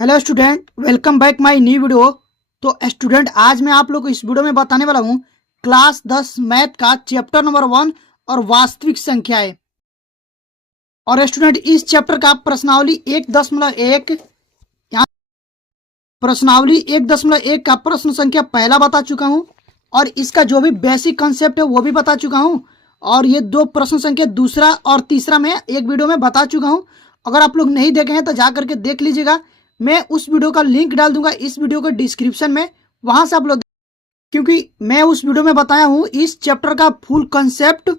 Hello student, welcome back my new video. तो student, आज मैं आप लोग को इस वीडियो में बताने वाला हूँ क्लास 10 मैथ का चैप्टर नंबर 1 और वास्तविक संख्याएं। और स्टूडेंट, इस चैप्टर का प्रश्नावली 1.1 यहाँ प्रश्नावली 1.1 का प्रश्न संख्या पहला बता चुका हूँ और इसका जो भी बेसिक कंसेप्ट है वो भी बता चुका हूँ। और ये दो प्रश्न संख्या दूसरा और तीसरा मैं एक वीडियो में बता चुका हूँ। अगर आप लोग नहीं देखे हैं तो जा करके देख लीजिएगा। मैं उस वीडियो का लिंक डाल दूंगा इस वीडियो के डिस्क्रिप्शन में, वहां से आप लोग, क्योंकि मैं उस वीडियो में बताया हूँ इस चैप्टर का फुल कंसेप्ट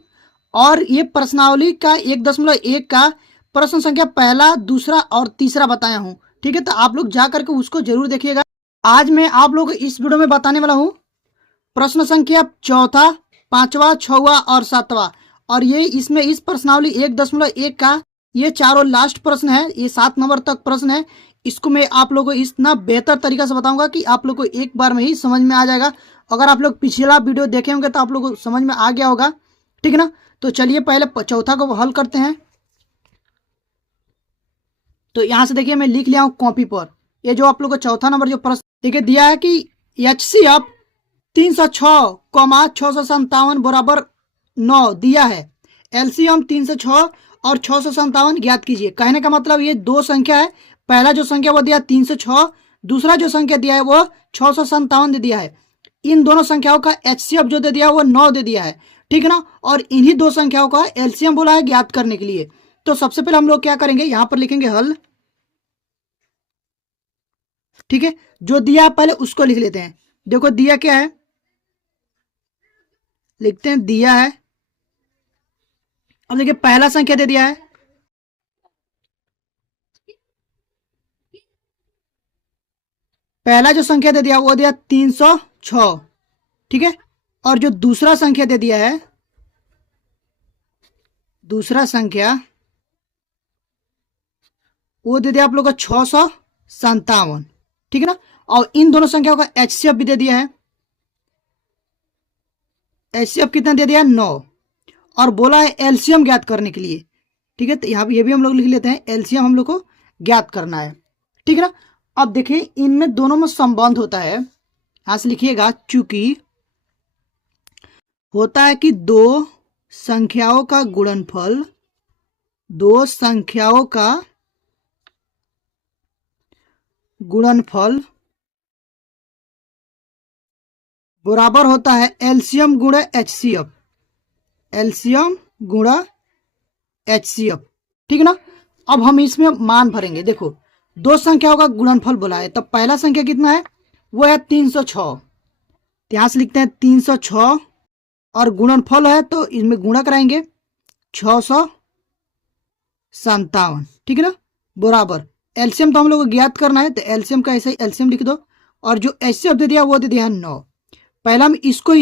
और ये प्रश्नावली का 1.1 का प्रश्न संख्या पहला, दूसरा और तीसरा बताया हूँ। ठीक है, तो आप लोग जा करके उसको जरूर देखिएगा। आज मैं आप लोग इस वीडियो में बताने वाला हूँ प्रश्न संख्या चौथा, पांचवा, छठवां और सातवां। और ये इसमें इस प्रश्नावली 1.1 का ये चारों लास्ट प्रश्न है, ये 7 नंबर तक प्रश्न है। इसको मैं आप लोगों को इतना बेहतर तरीका से बताऊंगा कि आप लोग को एक बार में ही समझ में आ जाएगा। अगर आप लोग पिछला वीडियो देखे होंगे तो आप लोग को समझ में आ गया होगा। ठीक है ना। तो चलिए पहले चौथा को हल करते हैं। तो यहां से देखिए मैं लिख लिया हूं कॉपी पर। ये जो आप लोग को चौथा नंबर जो प्रश्न देखिए दिया है कि HCF 306,657 बराबर 9 दिया है। LCM 306 और 657 ज्ञात कीजिए। कहने का मतलब ये दो संख्या है। पहला जो संख्या वो दिया 306, दूसरा जो संख्या दिया है वो 657 दे दिया है। इन दोनों संख्याओं का HCF जो दे दिया है वो 9 दे दिया है। ठीक है ना। और इन्हीं दो संख्याओं का LCM बोला है ज्ञात करने के लिए। तो सबसे पहले हम लोग क्या करेंगे, यहां पर लिखेंगे हल। ठीक है, जो दिया है पहले उसको लिख लेते हैं। देखो दिया क्या है, लिखते हैं दिया है। अब देखिए पहला संख्या दे दिया है, पहला जो संख्या दे दिया वो दिया 306। ठीक है। और जो दूसरा संख्या दे दिया है, दूसरा संख्या वो दे दिया आप लोग को 657। ठीक है ना। और इन दोनों संख्याओं का HCF भी दे दिया है। HCF कितना दे दिया है, 9। और बोला है LCM ज्ञात करने के लिए। ठीक है, तो यहाँ ये भी हम लोग लिख लेते हैं, LCM हम लोग को ज्ञात करना है। ठीक है ना। अब देखिए इनमें दोनों में संबंध होता है। यहां से लिखिएगा, चूंकि होता है कि दो संख्याओं का गुणनफल, दो संख्याओं का गुणनफल बराबर होता है LCM गुणा HCF। LCM गुणा HCF। ठीक है ना। अब हम इसमें मान भरेंगे। देखो दो संख्याओं का गुणनफल बोला है, तो पहला संख्या कितना है, वो है 306। यहां से लिखते हैं 306 और गुणनफल है तो इसमें गुणा कराएंगे 657। ठीक है ना। बराबर LCM तो हम लोग को ज्ञात करना है, तो LCM का ऐसे ही LCM लिख दो। और जो HCF दे दिया वो दे दिया 9। पहला हम इसको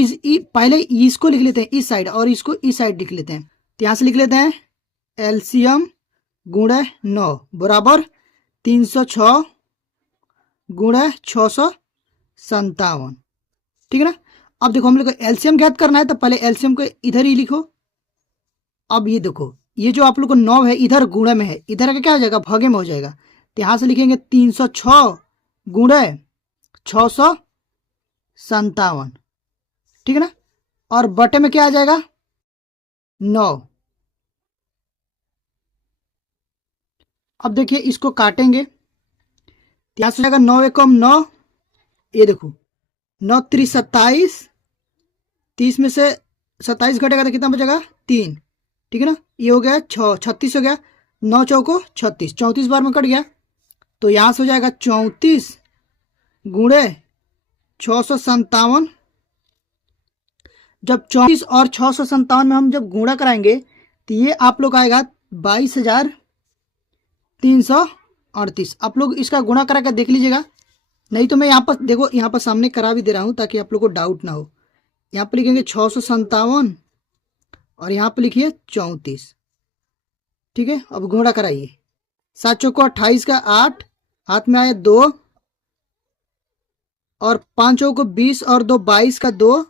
पहले इसको लिख लेते हैं इस साइड और इसको इस साइड लिख लेते हैं। तो यहां से लिख लेते हैं LCM गुणे 9 बराबर 306 गुणे 657। ठीक है ना। अब देखो हम लोग को LCM ज्ञात करना है, तो पहले LCM को इधर ही लिखो। अब ये देखो ये जो आप लोग को 9 है इधर गुणे में है, इधर का क्या हो जाएगा, भागे में हो जाएगा। तो यहां से लिखेंगे 306 गुणे 657। ठीक है ना। और बटे में क्या आ जाएगा, 9। अब देखिए इसको काटेंगे, यहां से जाएगा 9 एकम 9। ये देखो 9 3 27, 30 में से 27 घटेगा तो कितना बचेगा, 3। ठीक है ना। ये हो गया 36 हो गया। 9 चौको 36, 34 बार में कट गया। तो यहां से हो जाएगा 34 गुणे 657। जब 34 और 657 में हम जब गुणा कराएंगे तो ये आप लोग आएगा 22,338। आप लोग इसका गुणा करा कर देख लीजिएगा, नहीं तो मैं यहाँ पर देखो यहाँ पर सामने करा भी दे रहा हूँ ताकि आप लोग को डाउट ना हो। यहाँ पर लिखेंगे 657 और यहाँ पर लिखिए 34। ठीक है। अब गुणा कराइए, 7 चौको 28 का 8, हाथ में आया 2 और 5 चौको 20 और 2 22 का 2,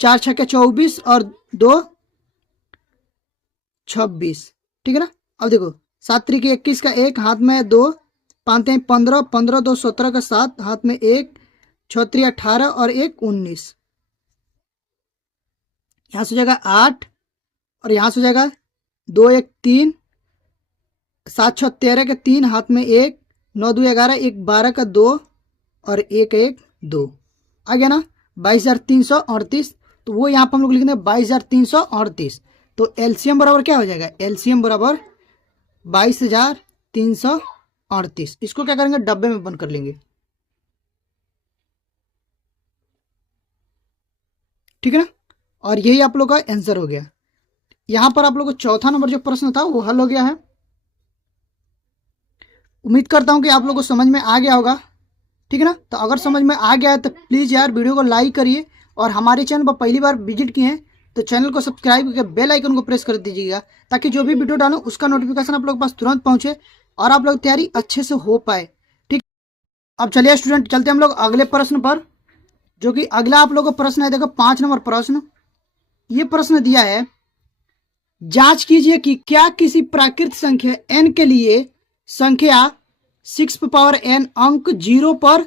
4 छक्के 24 और 2 26। ठीक है ना। अब देखो 7 त्रिक 21 का 1, हाथ में 2, 5 3 15, 15 2 17 का 7, हाथ में 1, 6 3 18 और 1 19। यहाँ से हो जाएगा 8 और यहाँ से हो जाएगा 2 1 3, 7 6 13 का 3, हाथ में 1, 9 2 11, 1 12 का 2 और 1 1 2। आ गया ना 22,338। तो वो यहाँ पर हम लोग लिख देंगे 22,338। तो एलसीएम बराबर क्या हो जाएगा, एलसीएम बराबर 22,338। इसको क्या करेंगे, डब्बे में बंद कर लेंगे। ठीक है ना, और यही आप लोग का आंसर हो गया। यहां पर आप लोग को चौथा नंबर जो प्रश्न था वो हल हो गया है। उम्मीद करता हूं कि आप लोग को समझ में आ गया होगा। ठीक है ना, तो अगर समझ में आ गया है तो प्लीज़ यार वीडियो को लाइक करिए, और हमारे चैनल पर पहली बार विजिट किए हैं तो चैनल को सब्सक्राइब करके बेल आइकन को प्रेस कर दीजिएगा, ताकि जो भी वीडियो डालूं उसका नोटिफिकेशन आप लोग के पास तुरंत पहुंचे और आप लोग तैयारी अच्छे से हो पाए। ठीक, अब चलिए स्टूडेंट चलते हम लोग अगले प्रश्न पर, जो कि अगला आप लोग का प्रश्न है। देखो 5 नंबर प्रश्न, ये प्रश्न दिया है, जांच कीजिए कि क्या किसी प्राकृत संख्या n के लिए संख्या 6n अंक 0 पर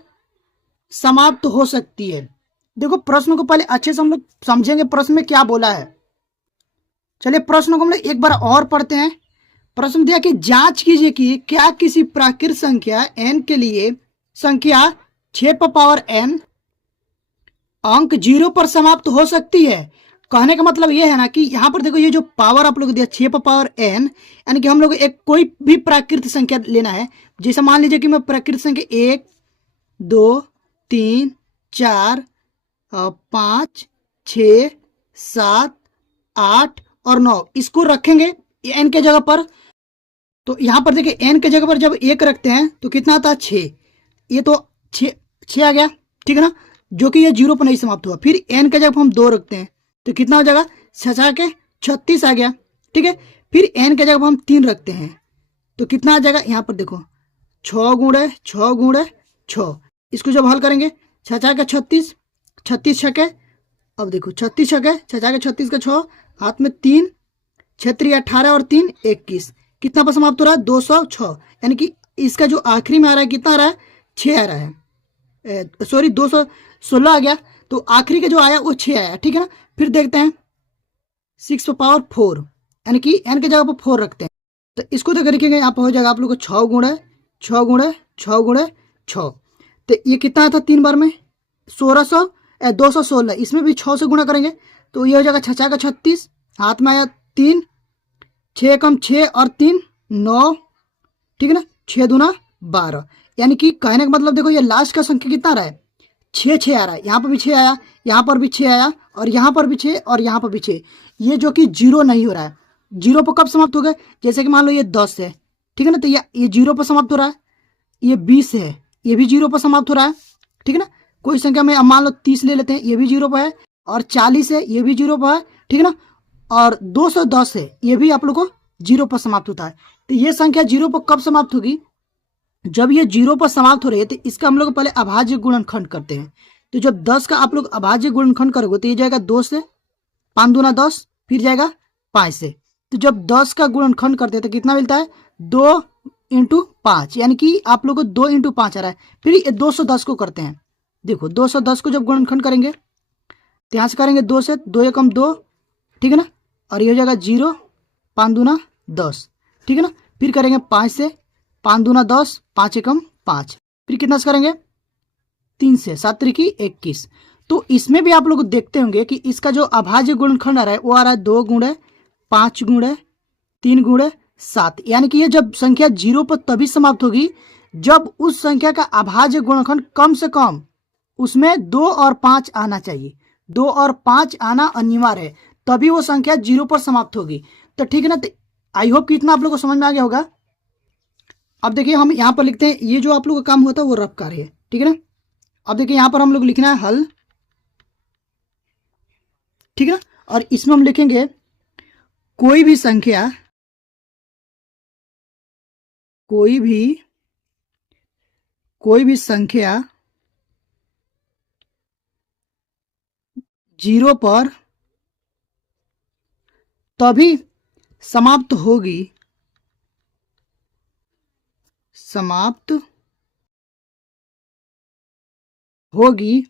समाप्त हो सकती है। देखो प्रश्न को पहले अच्छे से हम लोग समझेंगे, प्रश्न में क्या बोला है। चलिए प्रश्न को हम लोग एक बार और पढ़ते हैं। प्रश्न दिया कि जांच कीजिए कि क्या किसी प्राकृत संख्या n के लिए संख्या 6n अंक 0 पर समाप्त हो सकती है। कहने का मतलब ये है ना कि यहाँ पर देखो ये जो पावर आप लोग दिया 6n, यानी कि हम लोग एक कोई भी प्राकृतिक संख्या लेना है। जैसे मान लीजिए कि मैं प्राकृतिक संख्या 1 2 3 4 5 6 7 8 और 9 इसको रखेंगे n के जगह पर। तो यहाँ पर देखिए n के जगह पर जब 1 रखते हैं तो कितना आता है 6, ये तो 6 आ गया। ठीक है ना, जो कि ये 0 पर नहीं समाप्त हुआ। फिर n के जगह हम 2 रखते हैं तो कितना हो जाएगा 6 के 36 आ गया। ठीक है, फिर n के जगह हम 3 रखते हैं तो कितना आ जाएगा, यहाँ पर देखो 6 गुणे 6 गुणे 6। इसको जब हल करेंगे 6 के 36, 36 छके, अब देखो 36 छके 6 के 36 का 6, हाथ में 3, 6 3 18 और 3 21। कितना पर समाप्त हो रहा है 206। यानी कि इसका जो आखिरी में आ रहा है कितना आ रहा है 6 आ रहा है, सॉरी 216 आ गया। तो आखिरी का जो आया वो 6 आया। ठीक है ना, फिर देखते हैं 6 यानी कि n के जगह पर 4 रखते हैं तो इसको तो करेंगे यहाँ पर हो जाएगा आप लोग को 6 गुणे 6 गुणे 6 गुणे 6। तो ये कितना था 3 बार में 1600 216। इसमें भी 6 से गुणा करेंगे तो ये हो जाएगा 6 का 36, हाथ में आया 3, 6 कम 6 और 3 9। ठीक है ना, 6 दूना 12। यानी कि कहने का मतलब देखो ये लास्ट का संख्या कितना आ रहा है 6 आ रहा है। यहाँ पर भी 6 आया, यहाँ पर भी 6 आया, और यहाँ पर भी 6 और यहाँ पर भी 6। ये जो कि 0 नहीं हो रहा है। 0 पर कब समाप्त हो गए, जैसे कि मान लो ये 10 है। ठीक है ना, तो ये 0 पर समाप्त हो रहा है। ये 20 है, ये भी 0 पर समाप्त हो रहा है। ठीक है ना, कोई संख्या में मान लो 30 ले लेते हैं, ये भी 0 पर है, और 40 है, ये भी 0 पर है। ठीक है ना, और 210 है, ये भी आप लोग को 0 पर समाप्त होता है। तो ये संख्या 0 पर कब समाप्त होगी, जब ये 0 पर समाप्त हो रही है। तो इसका हम लोग पहले अभाज्य गुणनखंड करते हैं। तो जब 10 का आप लोग अभाज्य गुणनखंड करोगे तो ये जाएगा 2 से, 5 दूना 10, फिर जाएगा 5 से। तो जब 10 का गुणनखंड करते हैं तो कितना मिलता है 2 इंटू 5, यानी कि आप लोग को 2 इंटू 5 आ रहा है। फिर 210 को करते हैं। देखो 210 को जब गुणनखंड करेंगे तो यहाँ से करेंगे 2 से, 2 एकम 2। ठीक है ना, और ये हो जाएगा 0, 5 दूना 10। ठीक है ना, फिर करेंगे 5 से, 5 दूना 10, 5 एकम 5। फिर कितना से करेंगे 3 से, 7 त्रिकी 21। तो इसमें भी आप लोग देखते होंगे कि इसका जो अभाज्य गुणनखंड आ रहा है वो आ रहा है 2 गुणे 5 गुणे 3 गुणे 7। यानी कि ये जब संख्या 0 पर तभी समाप्त होगी जब उस संख्या का अभाज्य गुणनखंड कम से कम उसमें 2 और 5 आना चाहिए। 2 और 5 आना अनिवार्य है, तभी वो संख्या 0 पर समाप्त होगी। तो ठीक है ना, आई होप कि इतना आप लोग को समझ में आ गया होगा। अब देखिए हम यहाँ पर लिखते हैं, ये जो आप लोग का काम होता है वो रफ कार्य है। ठीक है ना, अब देखिए यहाँ पर हम लोग लिखना है हल। ठीक है ना, और इसमें हम लिखेंगे कोई भी संख्या, कोई भी संख्या 0 पर तभी समाप्त होगी समाप्त होगी,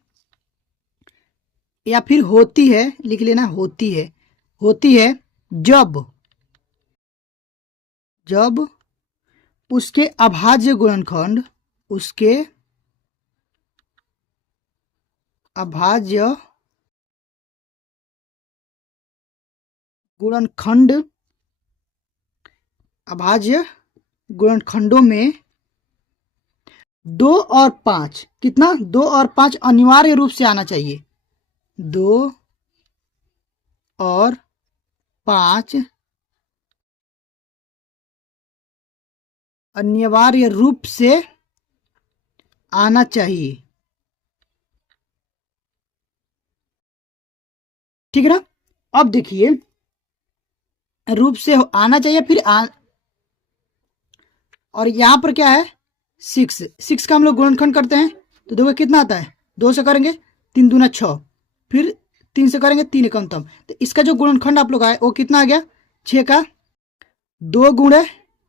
या फिर होती है, लिख लेना होती है, होती है जब जब उसके अभाज्य गुणनखंड, उसके अभाज्य गुणनखंड, अभाज्य गुणनखंडों में 2 और 5, कितना 2 और 5 अनिवार्य रूप से आना चाहिए, 2 और 5 अनिवार्य रूप से आना चाहिए। ठीक है ना। अब देखिए रूप से आना चाहिए, फिर और यहां पर क्या है 6 का हम लोग गुणनखंड करते हैं तो देखो कितना आता है, 2 से करेंगे 3 दूना 6, फिर 3 से करेंगे 3 एकम तम, तो इसका जो गुणनखंड आप लोग आए वो कितना आ गया 6 का 2 गुणे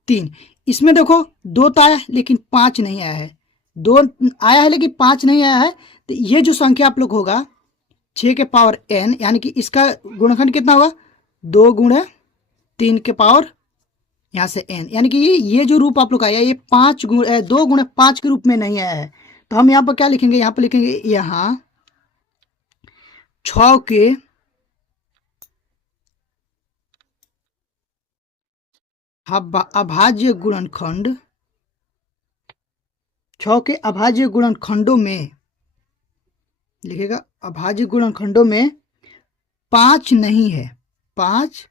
3। इसमें देखो 2 तो आया लेकिन 5 नहीं आया है, 2 आया है लेकिन 5 नहीं आया है, तो ये जो संख्या आप लोग होगा 6 के पावर n, यानी कि इसका गुणनखंड कितना होगा 2 गुणे 3 के पावर यहाँ से n, यानी कि ये जो रूप आप लोग आया ये 2 गुणे 5 के रूप में नहीं आया है। तो हम यहाँ पर क्या लिखेंगे, यहाँ पर लिखेंगे यहाँ 6 के अभाज्य गुणनखंड, 6 के अभाज्य गुणनखंडों में लिखेगा, अभाज्य गुणनखंडों में 5 नहीं है, 5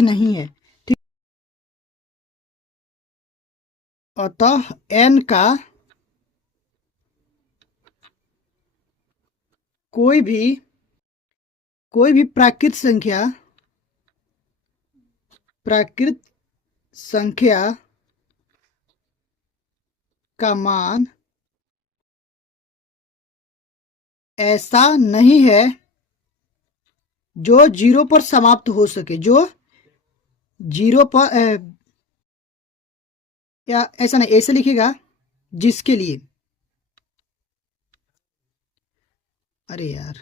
नहीं है। ठीक, अतः n का कोई भी प्राकृत संख्या का मान ऐसा नहीं है जो 0 पर समाप्त हो सके, जो 0 पर या ऐसा नहीं, ऐसे लिखेगा जिसके लिए, अरे यार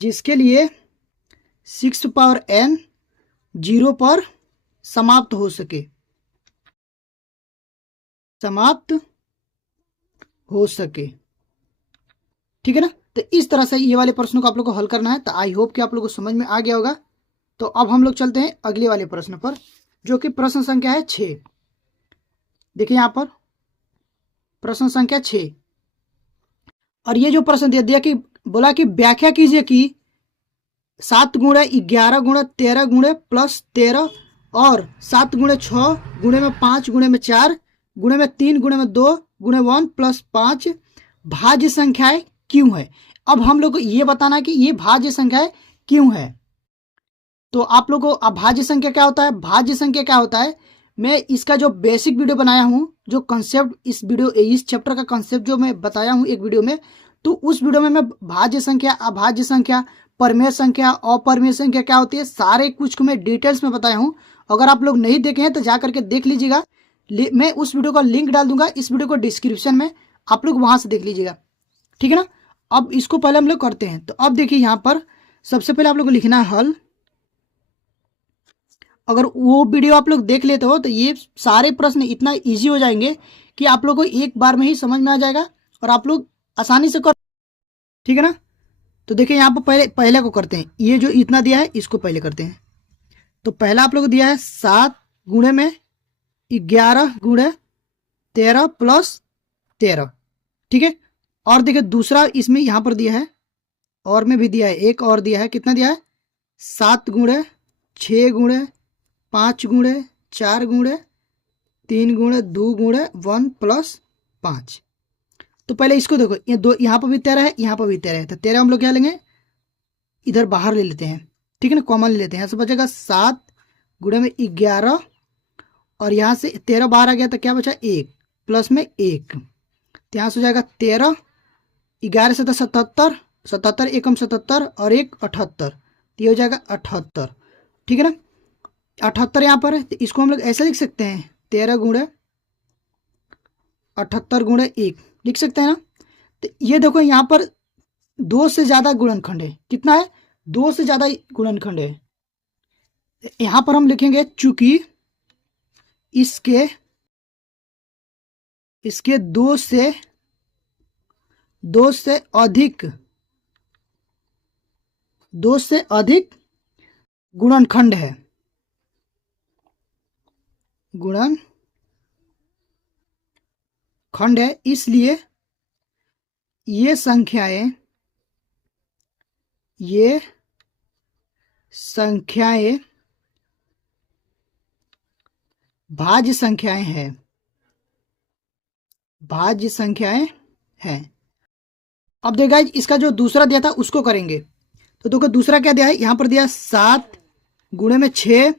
जिसके लिए 6 पावर n 0 पर समाप्त हो सके, ठीक है ना। तो इस तरह से ये वाले प्रश्नों को आप लोग को हल करना है। तो आई होप कि आप लोग को समझ में आ गया होगा। तो अब हम लोग चलते हैं अगले वाले प्रश्न पर, जो कि प्रश्न संख्या है 6। देखिए यहाँ पर प्रश्न संख्या 6, और ये जो प्रश्न दिया कि बोला कि व्याख्या कीजिए कि 7 गुणे 11 गुणे 13 गुणे प्लस 13 और 7 गुणे 6 गुणे में 5 गुणे में 4 गुणे में 3 गुणे में 2 गुणे 1 प्लस 5 भाज्य संख्याएं क्यों है। अब हम लोग को ये बताना है कि ये भाज्य संख्याएं क्यों है। तो आप लोग को अभाज्य संख्या क्या होता है, भाज्य संख्या क्या होता है, मैं इसका जो बेसिक वीडियो बनाया हूं, जो कंसेप्ट इस चैप्टर का कंसेप्ट जो मैं बताया हूं एक वीडियो में, तो उस वीडियो में मैं भाज्य संख्या, अभाज्य संख्या, परमेय संख्या, अपरमेय संख्या क्या होती है, सारे कुछ को मैं डिटेल्स में बताया हूं। अगर आप लोग नहीं देखे हैं तो जा करके देख लीजिएगा, मैं उस वीडियो का लिंक डाल दूंगा इस वीडियो को डिस्क्रिप्शन में, आप लोग वहां से देख लीजिएगा, ठीक है ना। अब इसको पहले हम लोग करते हैं। तो अब देखिए यहाँ पर सबसे पहले आप लोग को लिखना है हल। अगर वो वीडियो आप लोग देख लेते हो तो ये सारे प्रश्न इतना इजी हो जाएंगे कि आप लोग को एक बार में ही समझ में आ जाएगा और आप लोग आसानी से कर, ठीक है ना। तो देखिए यहाँ पर पहले को करते हैं, ये जो इतना दिया है इसको पहले करते हैं। तो पहला आप लोग को दिया है 7 गुणे में 11 गुणे 13 प्लस 13, ठीक है। और देखिए दूसरा इसमें यहाँ पर दिया है, और में भी दिया है, एक और दिया है, कितना दिया है 7 गुणे 6 गुणे 5 गुणे 4 गुणे 3 गुणे 2 गुणे 1 प्लस 5। तो पहले इसको देखो, ये दो यहाँ पर भी 13 है, यहाँ पर भी 13 है, तो 13 हम लोग क्या लेंगे इधर बाहर ले लेते हैं, ठीक है ना, कॉमन ले लेते हैं। यहाँ से बचेगा 7 गुणे में 11 और यहाँ से 13 बाहर आ गया तो क्या बचा 1 प्लस में 1, तो यहाँ से हो जाएगा 13, 11 से 77, 77 एकम 77 और 1 78, तो ये हो जाएगा 78। ठीक है ना, 78 यहाँ पर है, तो इसको हम लोग ऐसे लिख सकते हैं 13 गुणे 78 गुणे 1 लिख सकते हैं ना। तो ये देखो यहाँ पर 2 से ज़्यादा गुणनखंड है। कितना है? 2 से ज़्यादा गुणनखंड है। यहाँ पर हम लिखेंगे चूंकि इसके 2 से अधिक गुणनखंड है, इसलिए ये संख्याएं भाज्य संख्याएं हैं। अब देखो गाइस, इसका जो दूसरा दिया था उसको करेंगे। तो देखो दूसरा क्या दिया है, यहाँ पर दिया 7 गुणे में 6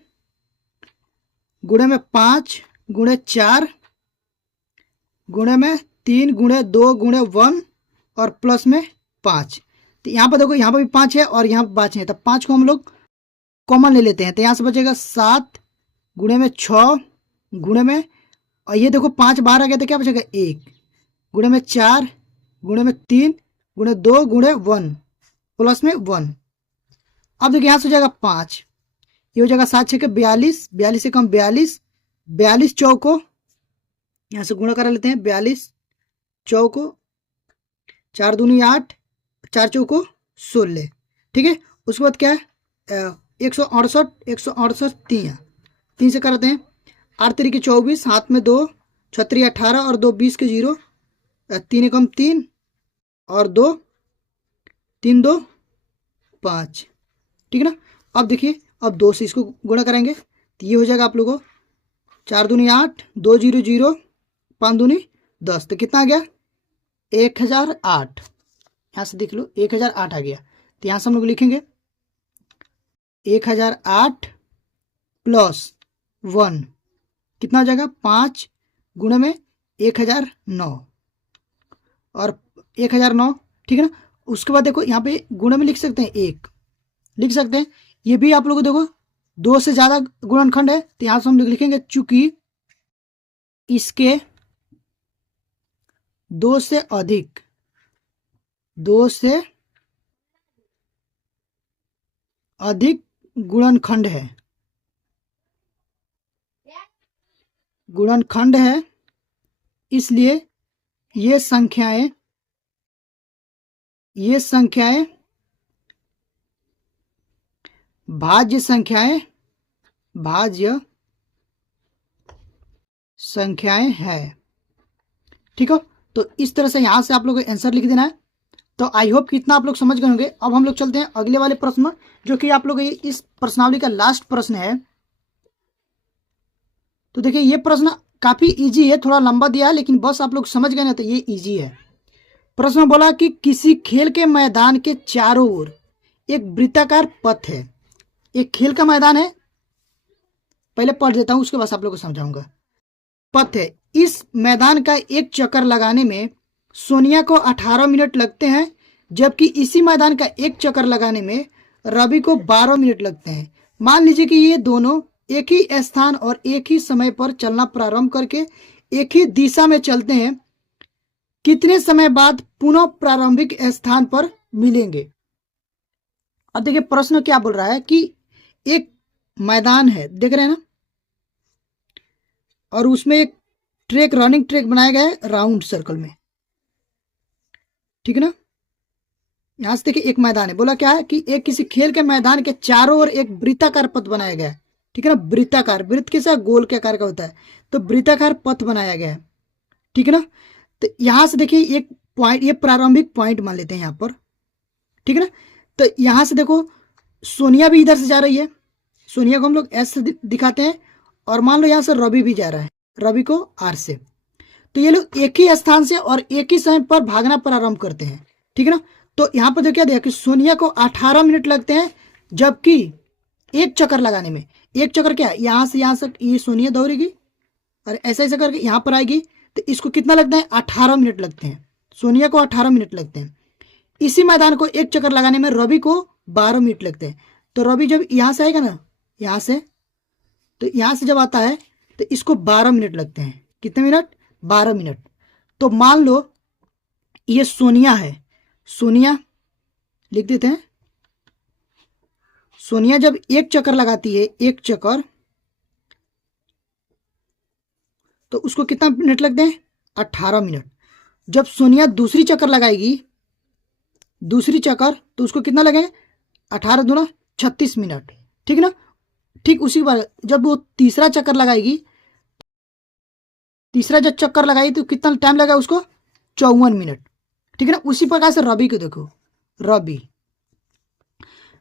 गुणे में 5 गुणे 4 गुणे में 3 गुणे 2 गुणे 1 और प्लस में 5। तो यहाँ पर देखो, यहाँ पर भी 5 है और यहाँ पर 5 है, तो 5 को हम लोग कॉमन ले लेते हैं। तो यहाँ से बचेगा 7 गुणे में 6 गुणे में, और ये देखो 5 बाहर आ गया तो क्या बचेगा 1 गुणे में 4 गुणे में 3 गुणे 2 गुणे 1 प्लस में 1। अब देखिए यहाँ से हो जाएगा 5, ये हो जाएगा 7 6 42, 42 से कम 42, 42 चौको यहाँ से गुणा करा लेते हैं, 42 चौको 4 दूनी 8, 4 चौको 16। ठीक है, उसके बाद क्या है 168 3 से करते हैं, 8 3 के 24, हाथ में 2 छत्री 18 और 2 20 के 0, 3 एकम 3 और 2 3 2 5। ठीक है ना। अब देखिए, अब 2 से इसको गुणा करेंगे तो ये हो जाएगा आप लोगों को 4 दूनी 8, 2 0 0, 5 दूनी 10, तो कितना आ गया 1008। यहाँ से देख लो 1008 आ गया। तो यहाँ से हम लोग लिखेंगे 1008 प्लस 1 कितना हो जाएगा 5 गुणे में 1009 और 1009। ठीक है ना। उसके बाद देखो यहाँ पे गुणे में लिख सकते हैं 1 लिख सकते हैं। ये भी आप लोगों को देखो 2 से ज़्यादा गुणनखंड है, तो यहाँ से हम लोग लिखेंगे चूंकि इसके 2 से अधिक गुणनखंड है, इसलिए ये संख्याएं भाज्य संख्याएं हैं। ठीक हो, तो इस तरह से यहां से आप लोगों को आंसर लिख देना है। तो आई होप कि इतना आप लोग समझ गए होंगे। अब हम लोग चलते हैं अगले वाले प्रश्न, जो कि आप लोग इस प्रश्नावली का लास्ट प्रश्न है। तो देखिए ये प्रश्न काफी इजी है, थोड़ा लंबा दिया है, लेकिन बस आप लोग समझ गए ना तो ये इजी है। प्रश्न बोला कि किसी खेल के मैदान के चारों ओर एक वृत्ताकार पथ है। एक खेल का मैदान है, पहले पढ़ देता हूं उसके बाद आप लोग को समझाऊंगा। पथ है, इस मैदान का एक चक्कर लगाने में सोनिया को 18 मिनट लगते हैं, जबकि इसी मैदान का एक चक्कर लगाने में रवि को 12 मिनट लगते हैं। मान लीजिए कि ये दोनों एक ही स्थान और एक ही समय पर चलना प्रारंभ करके एक ही दिशा में चलते हैं। कितने समय बाद पुनः प्रारंभिक स्थान पर मिलेंगे। अब देखिए प्रश्न क्या बोल रहा है कि एक मैदान है, देख रहे हैं ना, और उसमें एक ट्रैक, रनिंग ट्रैक बनाया गया है राउंड सर्कल में। ठीक है ना। यहां से देखिए एक मैदान है, बोला क्या है कि एक किसी खेल के मैदान के चारों ओर एक वृत्ताकार पथ बनाया गया है। ठीक है ना, वृत्ताकार, वृत्त कैसा गोल के आकार का होता है, तो वृत्ताकार पथ बनाया गया है। ठीक है ना। तो यहां से देखिए एक पॉइंट, ये प्रारंभिक पॉइंट मान लेते हैं यहां पर। ठीक है ना। तो यहां से देखो सोनिया भी इधर से जा रही है, सोनिया को हम लोग एस से दिखाते हैं, और मान लो यहां से रवि भी जा रहा है, रवि को आर से। तो ये लोग एक ही स्थान से और एक ही समय पर भागना प्रारंभ करते हैं। ठीक है ना। तो यहाँ पर जो क्या दिया कि सोनिया को 18 मिनट लगते हैं, जबकि एक चक्कर लगाने में, एक चक्कर क्या है, यहाँ से ये सोनिया दौड़ेगी और ऐसा ऐसा करके यहाँ पर आएगी, तो इसको कितना लगता है 18 मिनट लगते हैं। सोनिया को 18 मिनट लगते हैं। इसी मैदान को एक चक्कर लगाने में रवि को 12 मिनट लगते हैं। तो रवि जब यहाँ से आएगा ना, यहाँ से, तो यहाँ से जब आता है तो इसको 12 मिनट लगते हैं। कितने मिनट? 12 मिनट। तो मान लो ये सोनिया है, सोनिया लिख देते हैं। सोनिया जब एक चक्कर लगाती है, एक चक्कर, तो उसको कितना मिनट लगते हैं? 18 मिनट। जब सोनिया दूसरी चक्कर लगाएगी, दूसरी चक्कर, तो उसको कितना लगेगा? 18 दूना 36 मिनट। ठीक है ना? ठीक उसी बार जब वो तीसरा चक्कर लगाएगी, तीसरा जब चक्कर लगाएगी तो कितना टाइम लगेगा उसको? 54 मिनट। ठीक है ना? उसी प्रकार से रवि को देखो, रवि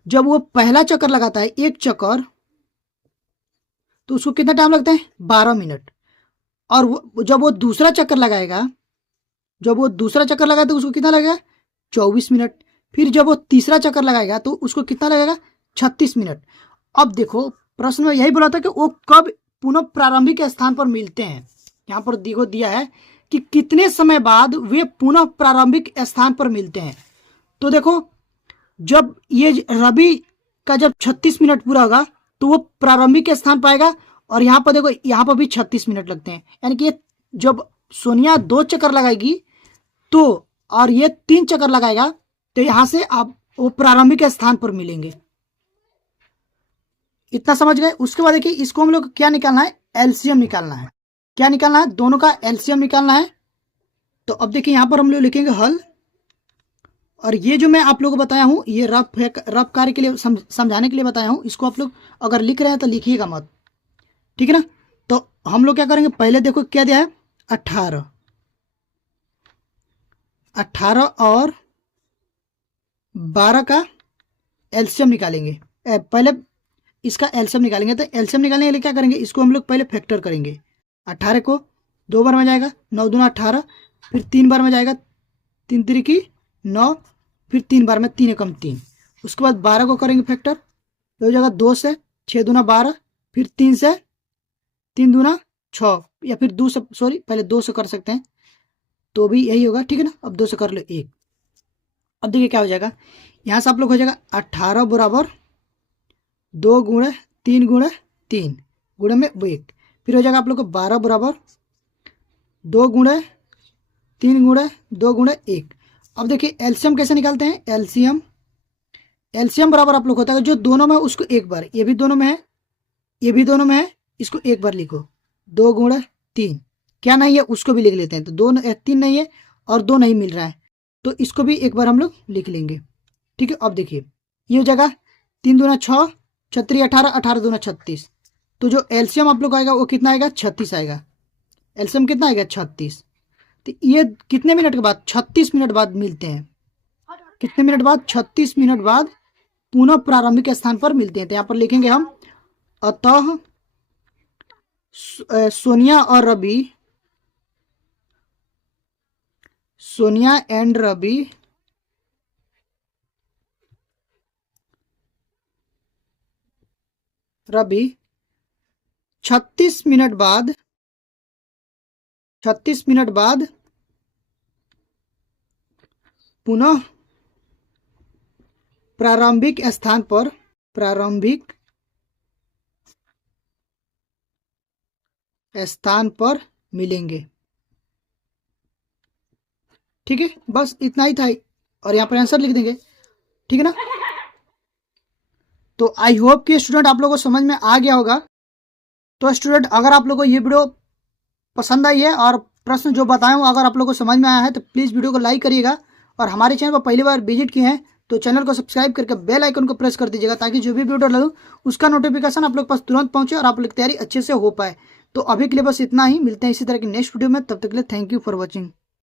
जब वो पहला चक्कर लगाता है, एक चक्कर, तो उसको कितना टाइम लगता है? 12 मिनट। और जब वो दूसरा चक्कर लगाएगा, जब वो दूसरा चक्कर लगाए तो उसको कितना लगेगा? 24 मिनट। फिर जब वो तीसरा चक्कर लगाएगा तो उसको कितना लगेगा? 36 मिनट। अब देखो प्रश्न में यही बोला था कि वो कब पुनः प्रारंभिक स्थान पर मिलते हैं। यहाँ पर देखो दिया है कि कितने समय बाद वे पुनः प्रारंभिक स्थान पर मिलते हैं। तो देखो जब ये रवि का जब 36 मिनट पूरा होगा तो वो प्रारंभिक स्थान पाएगा, और यहाँ पर देखो यहाँ पर भी 36 मिनट लगते हैं। यानी कि जब सोनिया 2 चक्कर लगाएगी तो, और ये 3 चक्कर लगाएगा, तो यहां से आप वो प्रारंभिक स्थान पर मिलेंगे। इतना समझ गए? उसके बाद देखिए इसको हम लोग क्या निकालना है? एलसीएम निकालना है। क्या निकालना है? दोनों का एलसीएम निकालना है। तो अब देखिए यहां पर हम लोग लिखेंगे हल, और ये जो मैं आप लोगों को बताया हूं, ये रफ कार्य के लिए समझाने के लिए बताया हूं। इसको आप लोग अगर लिख रहे हैं तो लिखिएगा मत। ठीक है ना? तो हम लोग क्या करेंगे? पहले देखो क्या दिया है? 18 और 12 का एलसीएम निकालेंगे। पहले इसका एलसीएम निकालेंगे। तो एलसीएम निकालने के लिए क्या करेंगे? इसको हम लोग पहले फैक्टर करेंगे। 18 को 2 बार में जाएगा, 9 दूना 18, फिर 3 बार में जाएगा, 3 तिरिकी 9, फिर 3 बार में 3 एकम 3। उसके बाद 12 को करेंगे फैक्टर, तो हो जाएगा 2 से 6 दूना 12, फिर 3 से 3 दूना 6, या फिर 2 से, सॉरी पहले 2 से कर सकते हैं तो भी यही होगा। ठीक है ना? अब 2 से कर लो 1। अब देखिए क्या हो जाएगा, यहाँ से आप लोग हो जाएगा 18 बराबर 2 गुणे 3 गुणे 3 गुणे में 1। फिर हो जाएगा आप लोग को 12 बराबर 2 गुणे 3 गुणे 2 गुणे 1। अब देखिए एलसीएम कैसे निकालते हैं? एलसीएम बराबर आप लोग होता है जो दोनों में उसको एक बार, ये भी दोनों में है, ये भी दोनों में है, इसको एक बार लिखो। 2 गुणे 3, क्या नहीं है उसको भी लिख लेते हैं। तो 3 नहीं है और 2 नहीं मिल रहा है, तो इसको भी एक बार हम लोग लिख लेंगे। ठीक है? अब देखिए ये हो जाएगा 3 दूना 6, 36 18, 18 दूना 36। तो जो एलसीएम आप लोग आएगा वो कितना आएगा? 36 आएगा। एलसीएम कितना आएगा? 36। तो ये कितने मिनट के बाद? 36 मिनट बाद मिलते हैं। कितने मिनट बाद? 36 मिनट बाद पुनः प्रारंभिक स्थान पर मिलते हैं। तो यहाँ पर लिखेंगे हम, अतः सोनिया और रवि, सोनिया एंड रवि रवि 36 मिनट बाद, 36 मिनट बाद पुनः प्रारंभिक स्थान पर, प्रारंभिक स्थान पर मिलेंगे। ठीक है? बस इतना ही था, और यहाँ पर आंसर लिख देंगे। ठीक है ना? तो आई होप कि स्टूडेंट आप लोगों को समझ में आ गया होगा। तो स्टूडेंट अगर आप लोगों को ये वीडियो पसंद आई है और प्रश्न जो बताया हूँ अगर आप लोगों को समझ में आया है तो प्लीज़ वीडियो को लाइक करिएगा, और हमारे चैनल पर पहली बार विजिट किए हैं तो चैनल को सब्सक्राइब करके बेल आइकन को प्रेस कर दीजिएगा, ताकि जो भी वीडियो डालूं उसका नोटिफिकेशन आप लोग के पास तुरंत पहुंचे और आप लोग तैयारी अच्छे से हो पाए। तो अभी के लिए बस इतना ही, मिलते हैं इसी तरह की नेक्स्ट वीडियो में। तब तक के लिए थैंक यू फॉर वॉचिंग।